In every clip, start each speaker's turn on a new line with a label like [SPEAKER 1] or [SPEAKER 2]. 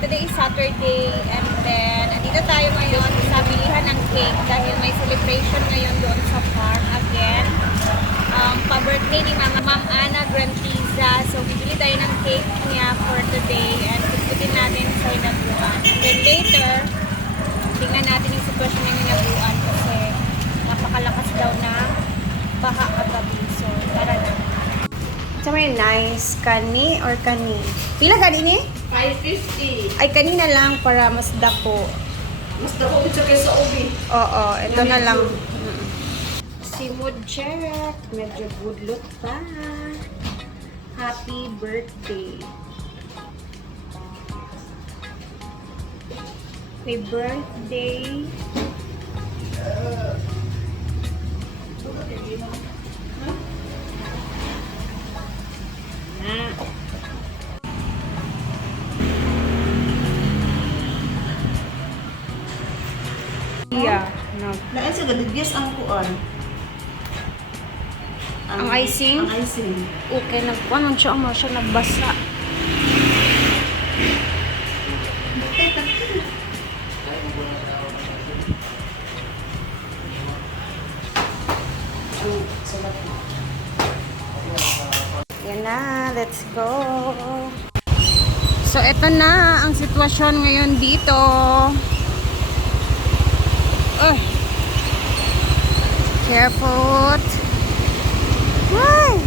[SPEAKER 1] today is Saturday and then andito tayo ngayon sa bilihan ng cake dahil may celebration ngayon doon sa farm again. Um, pa-birthday ni Mama Ma'am Ana Grantiza. So, bibili tayo ng cake niya for today and puputin natin sa hinabuan. And then later, tingnan natin yung sitwasyon ng hinabuan kasi napakalakas daw na baha kagabi. So, tara na. Sa may nice, kani or kani? Pila kani ni?
[SPEAKER 2] 550.
[SPEAKER 1] Ay, kanina lang para mas dako.
[SPEAKER 2] Mas dako sa kaysa ubi.
[SPEAKER 1] Oo, ito na lang. Mm. Si mood check. Medyo good look pa. Happy birthday. Happy birthday. Na. Yeah. No.
[SPEAKER 2] Lain sa gadigyas ang kuan.
[SPEAKER 1] Ang icing?
[SPEAKER 2] Ang icing.
[SPEAKER 1] Okay, nagkuhan siya mo siya nagbasa. Yan na, let's go. So, eto na ang sitwasyon ngayon dito. Uy. Careful. Why?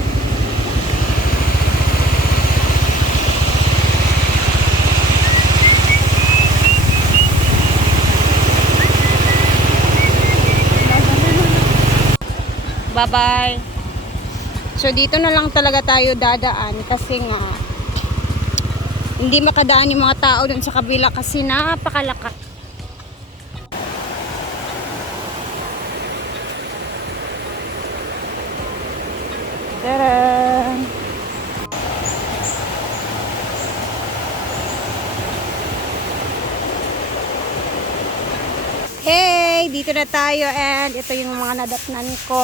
[SPEAKER 1] Bye-bye. So, dito na lang talaga tayo dadaan kasi nga hindi makadaan yung mga tao dun sa kabila kasi napakalaka. Tara! Hey! Dito na tayo and ito yung mga nadatnan ko.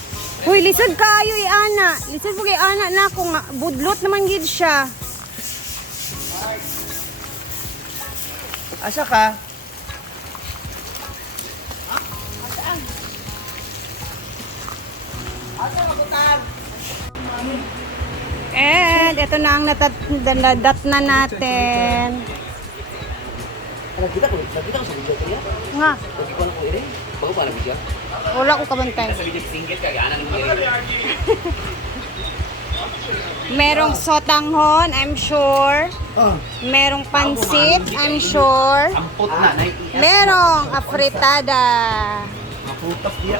[SPEAKER 1] Hoy, lisod kaayo i ana. Lisod po kay ana na ako nga budlot naman gid siya.
[SPEAKER 2] Asa ka?
[SPEAKER 1] And ito na ang natat na natin.
[SPEAKER 3] Nakita ko, nakita ko sa video ko yan.
[SPEAKER 1] Nga,
[SPEAKER 3] Pagi ko na ko rin. Bago pa na video.
[SPEAKER 1] wala ko kabantay.
[SPEAKER 3] Sa video singgit ka, ang hindi
[SPEAKER 1] Merong sotanghon, I'm sure.
[SPEAKER 3] Oh.
[SPEAKER 1] Merong pansit, I'm sure.
[SPEAKER 3] Ampot na, nai
[SPEAKER 1] Merong afritada.
[SPEAKER 3] Maputas diya.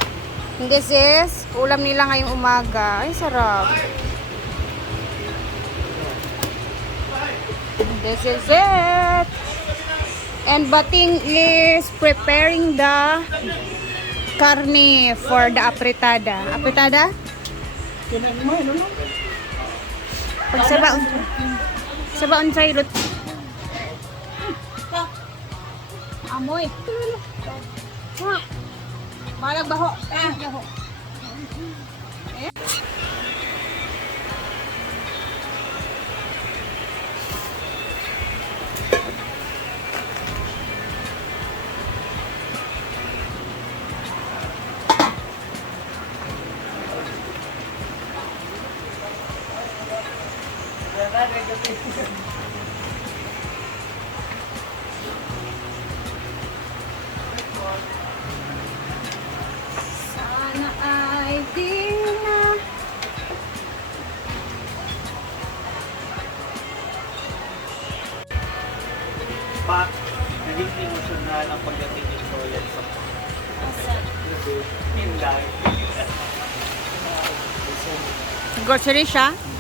[SPEAKER 1] This is ulam nila ngayong umaga. Ay, sarap. This is it. And Bating is preparing the karne for the apretada. Apretada? Pag sabaon. Sabaon sa ilot. Amoy. Malag baho. Ah, Sana ay di na
[SPEAKER 3] Pa, naging emosyonal ang pagdating ni Soyan sa Hinday.
[SPEAKER 1] grocery siya.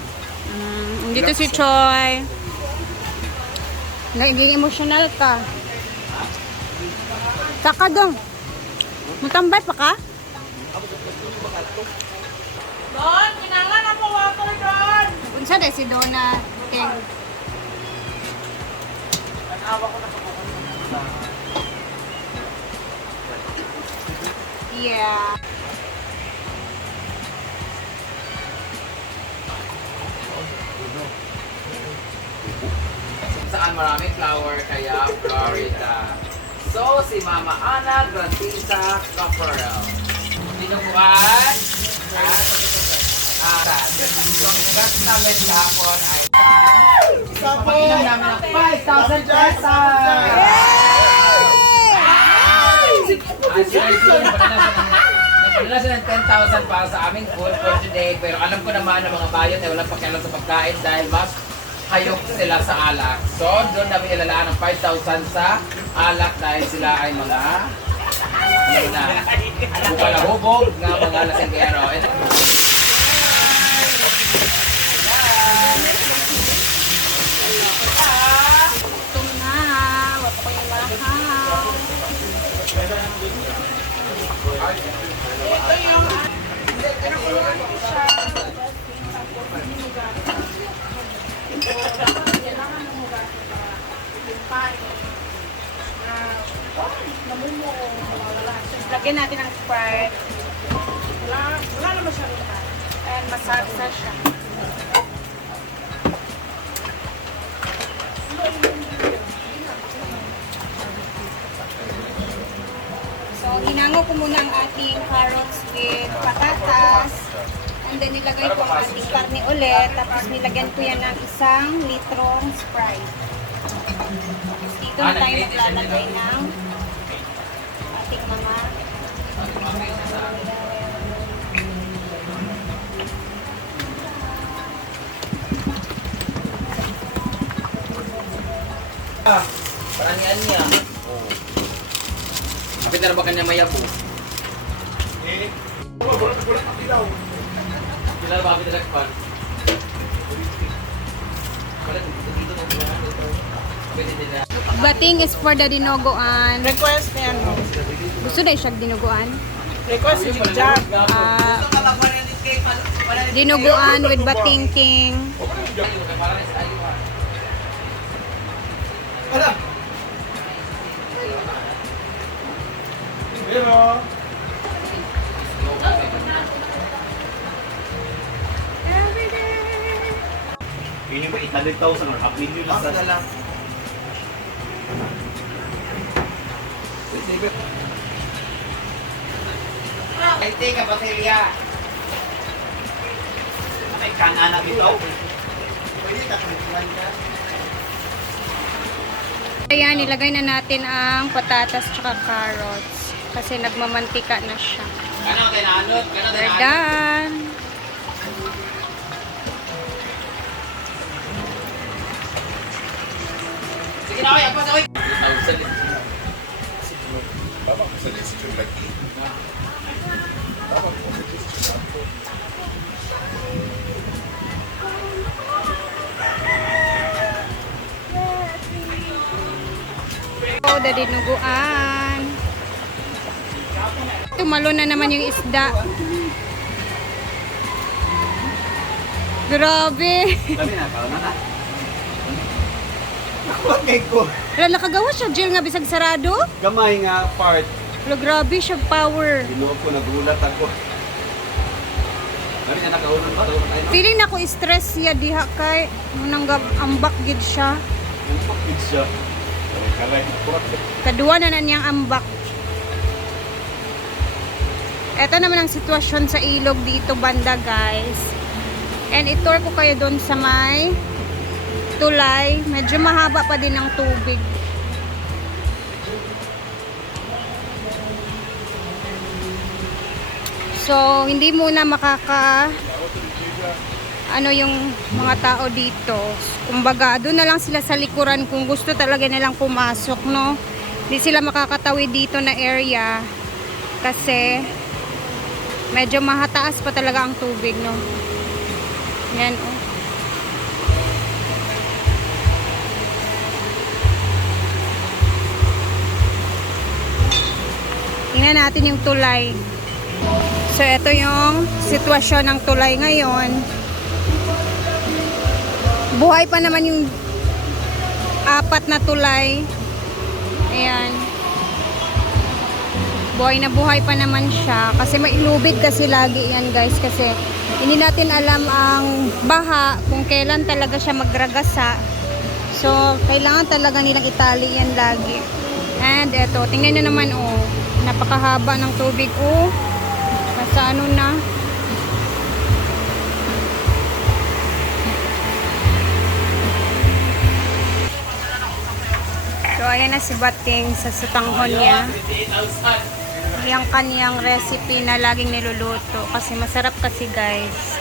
[SPEAKER 1] Dito si Choi. Naging emotional ka. Saka dong. Mutambay pa ka?
[SPEAKER 2] Don, kinangan ako water, Don!
[SPEAKER 1] Unsa dahil si Donna King? Yeah.
[SPEAKER 4] Saan maraming flower kaya Florida. So, si Mama Ana Grandisa Caparel. Dinuguan at atas. So, ang gas namin kahapon ay Pag-inom namin ng 5,000 pesos! At Arjun, nagpadala siya ng 10,000 para sa aming food for today. Pero alam ko naman ng mga bayan ay walang pakialam sa pagkain dahil mas hayok sila sa alak. So, doon namin ilalaan ng 5,000 sa alak dahil sila ay mga ano na, bukalahubog nga mga lasenggero. And,
[SPEAKER 1] Ito na. Wala ko yung mahal. Lagyan natin ng Sprite. Wala, wala naman siya rin. And masarsa siya. So, hinango ko muna ang ating carrots with patatas. And then, nilagay ko ang ating karne ulit. Tapos, nilagyan ko yan ng isang litrong Sprite. Tapos, dito na tayo maglalagay ng ating mga
[SPEAKER 4] ah, paranian niya. Oh. Kapit na ba kanya mayabo? Kailan ba kami nalagpan? Wala, Kapit din na.
[SPEAKER 1] Bating is for the dinogoan.
[SPEAKER 2] Request na yan, no?
[SPEAKER 1] Gusto na siya dinogoan?
[SPEAKER 2] Request si Jack.
[SPEAKER 1] Ah, dinuguan with bating-ting.
[SPEAKER 3] Yun yung ba, 800,000 or half million lang sa... lang.
[SPEAKER 4] Ay, teka, baterya.
[SPEAKER 3] Ay, kanana bitaw.
[SPEAKER 1] Kaya nilagay na natin ang patatas tsaka carrots. Kasi nagmamantika na siya.
[SPEAKER 4] Kano, tinanot? Kano,
[SPEAKER 1] We're
[SPEAKER 4] tinanot?
[SPEAKER 1] done.
[SPEAKER 4] Sige na, okay, agpas, okay. 2,000.
[SPEAKER 1] Oh, the dinuguan. Tumalo na naman yung isda. Grabe.
[SPEAKER 3] Sabi na, kauna na. Kay ko.
[SPEAKER 1] Wala nakagawa siya, Jill nga bisag sarado.
[SPEAKER 3] Gamay nga part.
[SPEAKER 1] Wala grabe siya power.
[SPEAKER 3] Binuog ko, nagulat ako. Sabi na, nakaunan ba? Nakaunan tayo.
[SPEAKER 1] Feeling na ko stress siya diha kay gab- ambak gid siya.
[SPEAKER 3] Yung pakit siya. Karay ko.
[SPEAKER 1] Kadua na na niyang ambak. Ito naman ang sitwasyon sa ilog dito banda guys. And itour ko kayo doon sa may tulay. Medyo mahaba pa din ang tubig. So, hindi muna makaka ano yung mga tao dito. Kumbaga, doon na lang sila sa likuran kung gusto talaga nilang pumasok, no? Hindi sila makakatawid dito na area kasi medyo mahataas pa talaga ang tubig, no? Yan, oh. Natin yung tulay. So, ito yung sitwasyon ng tulay ngayon. Buhay pa naman yung apat na tulay. Ayan. Buhay na buhay pa naman siya. Kasi mailubid kasi lagi yan guys. Kasi hindi natin alam ang baha kung kailan talaga siya magragasa. So, kailangan talaga nilang itali yan lagi. And eto, tingnan nyo naman oh. Napakahaba ng tubig oh. Nasa ano na. So, ayan na si Bating sa sutanghon niya. Yung kaniyang recipe na laging niluluto. Kasi masarap kasi guys.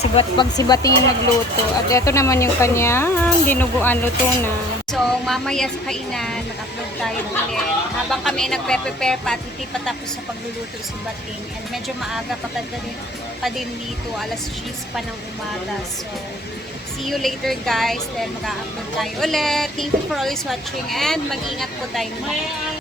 [SPEAKER 1] Si Bat, pag si Bating yung nagluto. At ito naman yung kanyang dinuguan luto na. So, mamaya sa kainan, mag-upload tayo ulit. Habang kami nagpe-prepare pa at hindi pa tapos sa pagluluto si Bating. And medyo maaga pa, pa, din, dito. Alas 10 pa ng umaga. So, see you later guys. Then mag-upload tayo ulit. Thank you for always watching and mag-ingat po tayo.
[SPEAKER 2] Ano